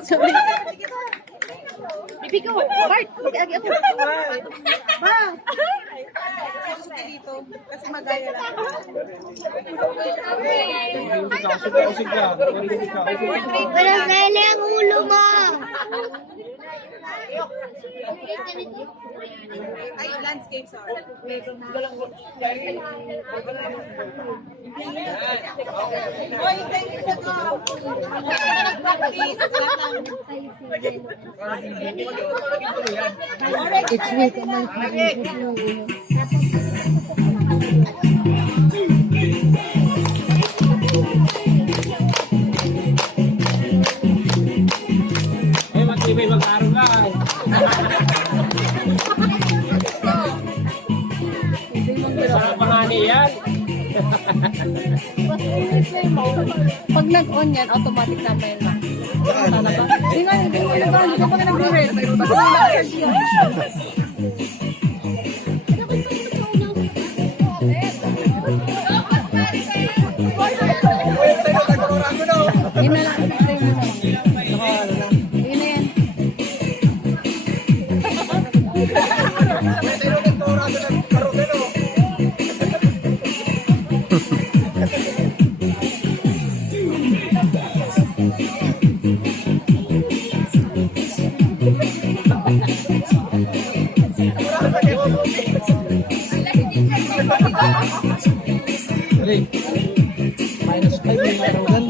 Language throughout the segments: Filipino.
Sorry. Bibi ko, Bart, lagi ako. Ma! Susok ka dito, kasi magaya lang. Walang mali ang ulo mo. Ay, landscape, sorry. Hoy, thank you na to. It's weak on my Eh, matibay mag-araw ka. Sarap pangani yan. Pag nag-on yan, automatic na may lock. Hindi nga, hindi ka pa nag-rest. Basta may lock yan. Yun na lang. Yun na yan. Hey, minus 5 yung araw gan.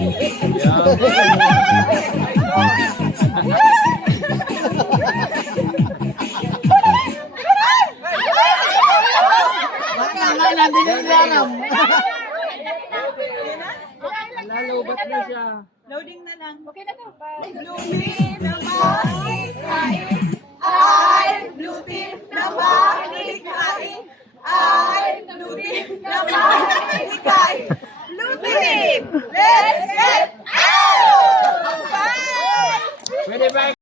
Lalobat na siya. Loading na lang. Okay na to. Blue team na malikhain. Blue team na malikhain. Blue team! Let's get